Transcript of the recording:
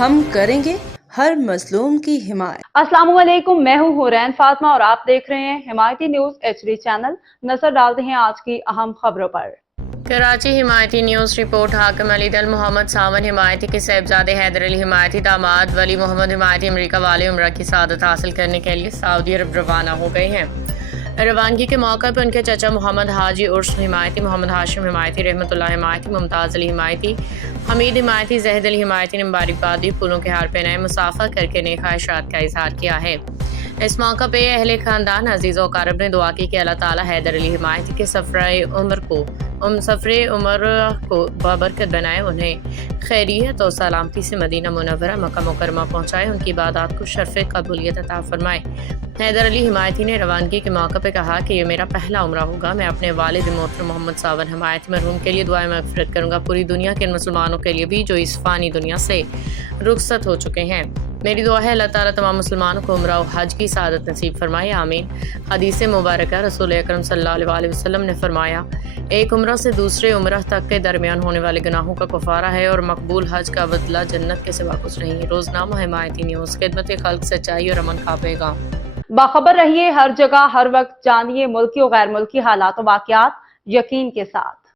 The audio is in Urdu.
ہم کریں گے ہر مظلوم کی حمایت۔ السلام علیکم، میں ہوں حورین فاطمہ اور آپ دیکھ رہے ہیں حمایتی نیوز HD چینل۔ نظر ڈالتے ہیں آج کی اہم خبروں پر۔ کراچی حمایتی نیوز رپورٹ۔ حاکم علی دل محمد ساون حمایتی کے صاحبزادے حیدر علی حمایتی داماد ولی محمد حمایتی امریکہ والے عمرہ کی سعادت حاصل کرنے کے لیے سعودی عرب روانہ ہو گئے ہیں۔ روانگی کے موقع پر ان کے چچا محمد حاجی عرس حمایتی، محمد ہاشم حمایتی، رحمت اللہ حمایتی، ممتاز علی حمایتی، حمید حمایتی، زہد علی حمایتی نے مبارکباد دی، پھولوں کے ہار پہنائے، مصافحہ کر کے نیک خواہشات کا اظہار کیا ہے۔ اس موقع پہ اہل خاندان عزیز و اقارب نے دعا کی کہ اللہ تعالیٰ حیدر علی حمایتی کے سفر عمر کو بابرکت بنائے، انہیں خیریت اور سلامتی سے مدینہ منورہ مکہ مکرمہ پہنچائے، ان کی عبادات کو شرف قبولیت عطا فرمائے۔ حیدر علی حمایتی نے روانگی کے موقع پہ کہا کہ یہ میرا پہلا عمرہ ہوگا، میں اپنے والد محترم محمد ساون حمایتی مرحوم کے لیے دعائیں مغفرت کروں گا، پوری دنیا کے ان مسلمانوں کے لیے بھی جو اس فانی دنیا سے رخصت ہو چکے ہیں۔ میری دعا ہے اللہ تعالیٰ تمام مسلمانوں کو عمرہ و حج کی سعادت نصیب فرمائے، آمین۔ حدیث مبارکہ رسول اکرم صلی اللہ علیہ وسلم نے فرمایا، ایک عمرہ سے دوسرے عمرہ تک کے درمیان ہونے والے گناہوں کا کفارہ ہے اور مقبول حج کا بدلہ جنت کے سوا کچھ نہیں۔ روزنامہ حمایتی نیوز، خدمت خلق، سچائی اور امن کا پیغام۔ باخبر رہیے ہر جگہ ہر وقت، جانیے ملکی و غیر ملکی حالات و واقعات یقین کے ساتھ۔